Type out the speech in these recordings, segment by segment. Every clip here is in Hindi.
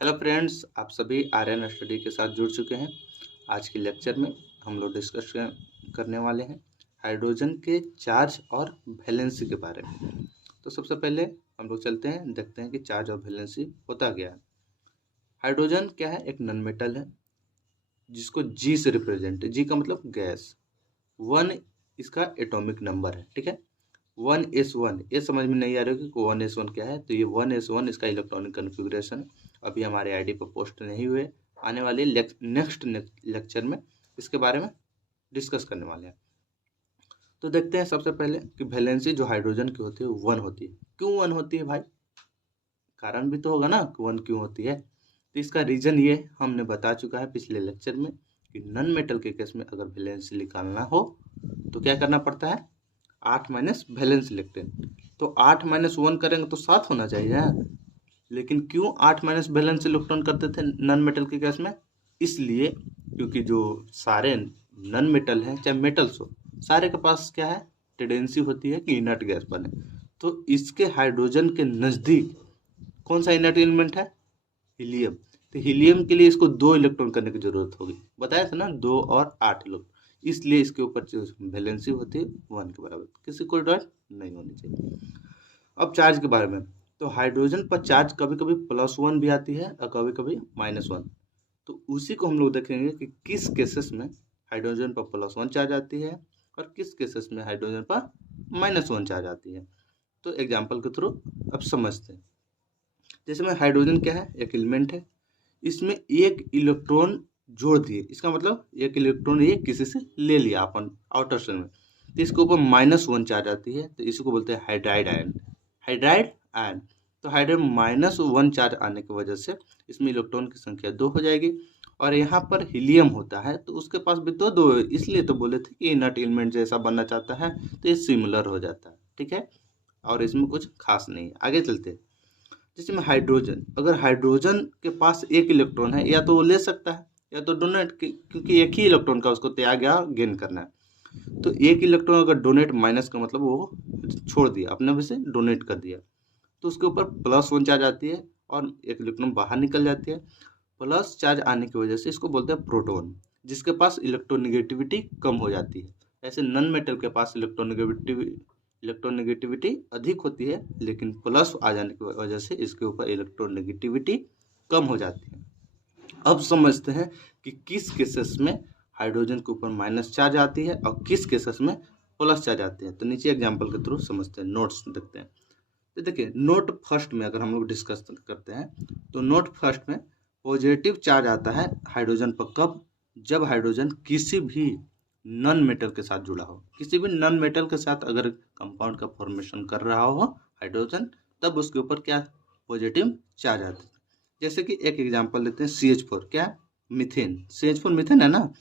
हेलो फ्रेंड्स, आप सभी आर्यन स्टडी के साथ जुड़ चुके हैं। आज के लेक्चर में हम लोग डिस्कस करने वाले हैं हाइड्रोजन के चार्ज और वैलेंसी के बारे में। तो सबसे पहले हम लोग चलते हैं, देखते हैं कि चार्ज और वैलेंसी होता क्या है। हाइड्रोजन क्या है? एक नॉन मेटल है जिसको जी से रिप्रेजेंट है। जी का मतलब गैस। 1 इसका एटॉमिक नंबर है, ठीक है। 1s1, ये समझ में नहीं आ रहा कि 1s1 क्या है, तो ये 1s1 इसका इलेक्ट्रॉनिक कन्फिग्रेशन है। अभी हमारे आईडी पर पोस्ट नहीं हुए, आने वाले नेक्स्ट लेक्चर में इसके बारे में डिस्कस करने वाले हैं। तो देखते हैं सबसे पहले कि वैलेंसी जो हाइड्रोजन की होती है 1 होती है। क्यों 1 होती है भाई? कारण भी तो होगा ना कि 1 क्यों होती है। तो इसका रीजन ये हमने बता चुका है पिछले लेक्चर में कि नॉन मेटल के केस में अगर वैलेंसी निकालना हो तो क्या करना पड़ता है? 8 माइनस वैलेंस इलेक्ट्रॉन। तो 8 माइनस 1 करेंगे तो 7 होना चाहिए। लेकिन क्यों 8 माइनस वैलेंस इलेक्ट्रॉन करते थे नॉन मेटल के केस में? इसलिए क्योंकि जो सारे नॉन मेटल हैं, चाहे मेटल्स हो, सारे के पास क्या है? टेंडेंसी होती है कि इनर्ट गैस बने। तो इसके हाइड्रोजन के नज़दीक कौन सा इनर्ट एलिमेंट है? हीलियम। तो हीलियम के लिए इसको 2 इलेक्ट्रॉन करने की जरूरत होगी, बताया था ना, 2 और 8 इलेक्ट्रॉन। इसलिए इसके ऊपर जो वैलेंसी होती है 1 के बराबर। किसी को डर नहीं होनी चाहिए। अब चार्ज के बारे में, तो हाइड्रोजन पर चार्ज कभी कभी +1 भी आती है और कभी कभी -1। तो उसी को हम लोग देखेंगे कि किस केसेस में हाइड्रोजन पर +1 चार्ज आती है और किस केसेस में हाइड्रोजन पर -1 चार्ज आती है। तो एग्जाम्पल के थ्रू अब समझते हैं। जैसे में हाइड्रोजन क्या है? एक एलिमेंट है, इसमें एक इलेक्ट्रॉन जोड़ दिए। इसका मतलब एक इलेक्ट्रॉन ये किसी से ले लिया अपन आउटर शेल में, तो इसके ऊपर -1 चार्ज आती है, तो इसी को बोलते हैं हाइड्राइड आयन। Hydride ion. तो हाइड्राइड -1 चार्ज आने की वजह से इसमें इलेक्ट्रॉन की संख्या 2 हो जाएगी। और यहाँ पर हीलियम होता है तो उसके पास भी तो 2 है, इसलिए तो बोले थे कि इनर्ट एलिमेंट जैसा बनना चाहता है तो ये सिमिलर हो जाता है, ठीक है। और इसमें कुछ खास नहीं है। आगे चलते हैं। जैसे में हाइड्रोजन, अगर हाइड्रोजन के पास एक इलेक्ट्रॉन है, या तो वो ले सकता है या तो डोनेट, क्योंकि एक ही इलेक्ट्रॉन का उसको त्याग या गेन करना है। तो एक इलेक्ट्रॉन अगर डोनेट, माइनस का मतलब वो छोड़ दिया, अपने वजह से डोनेट कर दिया, तो उसके ऊपर +1 चार्ज आती है और एक इलेक्ट्रॉन बाहर निकल जाती है। प्लस चार्ज आने की वजह से इसको बोलते हैं प्रोटॉन, जिसके पास इलेक्ट्रोनेगेटिविटी कम हो जाती है। ऐसे नॉन मेटल के पास इलेक्ट्रोनेगेटिविटी अधिक होती है, लेकिन प्लस आ जाने की वजह से इसके ऊपर इलेक्ट्रोनेगेटिविटी कम हो जाती है। अब समझते हैं कि किस केसेस में हाइड्रोजन के ऊपर माइनस चार्ज आती है और किस केसेस में प्लस चार्ज आती है। तो नीचे एग्जाम्पल के थ्रू समझते हैं, नोट्स देखते हैं। तो देखिए, नोट फर्स्ट में अगर हम लोग डिस्कस करते हैं, तो नोट फर्स्ट में पॉजिटिव चार्ज आता है हाइड्रोजन पर कब? जब हाइड्रोजन किसी भी नॉन मेटल के साथ जुड़ा हो। किसी भी नॉन मेटल के साथ अगर कंपाउंड का फॉर्मेशन कर रहा हो हाइड्रोजन, तब उसके ऊपर क्या? पॉजिटिव चार्ज आता है। जैसे कि एक एग्जांपल लेते हैं, CH4 क्या है? मीथेन। CH4 मीथेन है ना।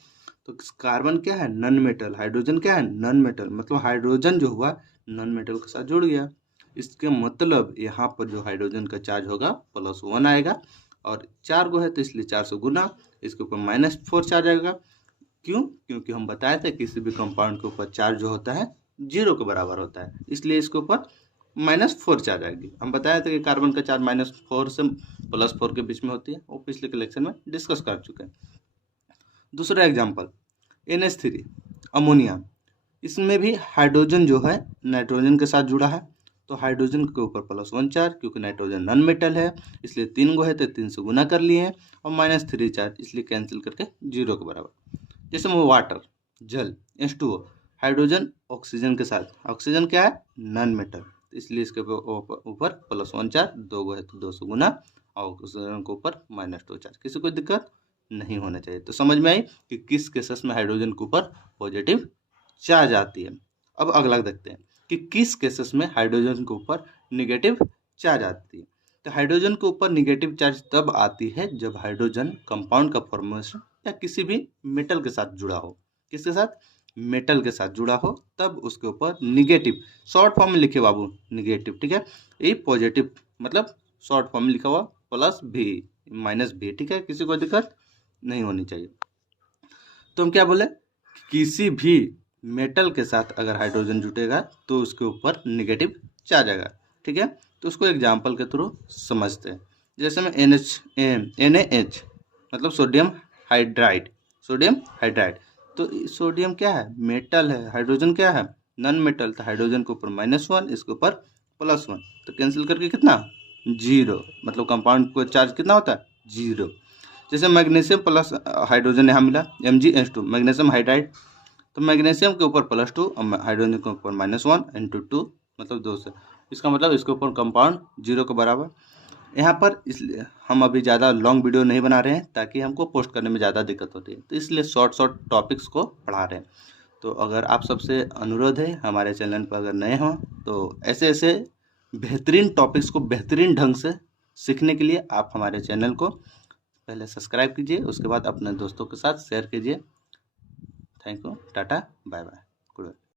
तो कार्बन क्या है? Non metal. हाइड्रोजन क्या है? Non metal. मतलब हाइड्रोजन जो हुआ नॉन मेटल के साथ जुड़ गया। इसके मतलब यहाँ पर जो हाइड्रोजन का चार्ज होगा +1 आएगा, और 4 गो है तो इसलिए 4 से गुना, इसके ऊपर -4 चार्ज आएगा। क्यों? क्योंकि हम बताए थे किसी भी कंपाउंड के ऊपर चार्ज जो होता है 0 के बराबर होता है, इसलिए इसके ऊपर -4 चार्ज आएगी। हम बताया था कि कार्बन का चार्ज -4 से +4 के बीच में होती है, वो पिछले कलेक्शन में डिस्कस कर चुके हैं। दूसरा एग्जाम्पल, NH3 अमोनिया। इसमें भी हाइड्रोजन जो है नाइट्रोजन के साथ जुड़ा है, तो हाइड्रोजन के ऊपर +1 चार्ज, क्योंकि नाइट्रोजन नॉन मेटल है इसलिए 3 गो है तो 3 से गुना कर लिए हैं, और -3 चार्ज, इसलिए कैंसिल करके 0 के बराबर। जैसे में वाटर, जल, H2O, हाइड्रोजन ऑक्सीजन के साथ, ऑक्सीजन क्या है? नॉन मेटल, इसलिए इसके ऊपर +1 चार्ज, 2 गो है तो 2 से गुना, और ऑक्सीजन के ऊपर -2 चार्ज। किसी को दिक्कत नहीं होना चाहिए। तो समझ में आई कि किस केसेस में हाइड्रोजन के ऊपर पॉजिटिव चार्ज आती है। अब अगला देखते हैं कि किस केसेस में हाइड्रोजन के ऊपर निगेटिव चार्ज आती है। तो हाइड्रोजन के ऊपर निगेटिव चार्ज तब आती है जब हाइड्रोजन कंपाउंड का फॉर्मेशन या किसी भी मेटल के साथ जुड़ा हो। किसके साथ? मेटल के साथ जुड़ा हो, तब उसके ऊपर निगेटिव, शॉर्ट फॉर्म में लिखे बाबू, निगेटिव, ठीक है। ये पॉजिटिव मतलब शॉर्ट फॉर्म में लिखा हुआ +V -V, ठीक है। किसी को दिक्कत नहीं होनी चाहिए। तो हम क्या बोले? किसी भी मेटल के साथ अगर हाइड्रोजन जुटेगा तो उसके ऊपर निगेटिव चार्ज आएगा, ठीक है। तो उसको एग्जाम्पल के थ्रू समझते हैं। जैसे में NaH मतलब सोडियम हाइड्राइड, सोडियम हाइड्राइड। तो सोडियम क्या है, मेटल है, हाइड्रोजन क्या है, नॉन मेटल। तो हाइड्रोजन के ऊपर -1, इसके ऊपर +1, तो कैंसिल करके कितना 0, मतलब कंपाउंड को चार्ज कितना होता है 0। जैसे मैग्नीशियम प्लस हाइड्रोजन यहाँ मिला MgH2 मैग्नीशियम हाइड्राइड, तो मैग्नीशियम के ऊपर +2 और हाइड्रोजन के ऊपर -1 × 2 मतलब 2 से, इसका मतलब इसके ऊपर कंपाउंड 0 के बराबर। यहाँ पर इसलिए हम अभी ज़्यादा लॉन्ग वीडियो नहीं बना रहे हैं ताकि हमको पोस्ट करने में ज़्यादा दिक्कत होती है, तो इसलिए शॉर्ट टॉपिक्स को पढ़ा रहे हैं। तो अगर आप सबसे अनुरोध है हमारे चैनल पर अगर नए हों तो ऐसे ऐसे बेहतरीन टॉपिक्स को बेहतरीन ढंग से सीखने के लिए आप हमारे चैनल को पहले सब्सक्राइब कीजिए, उसके बाद अपने दोस्तों के साथ शेयर कीजिए। Thank you, tata, bye bye.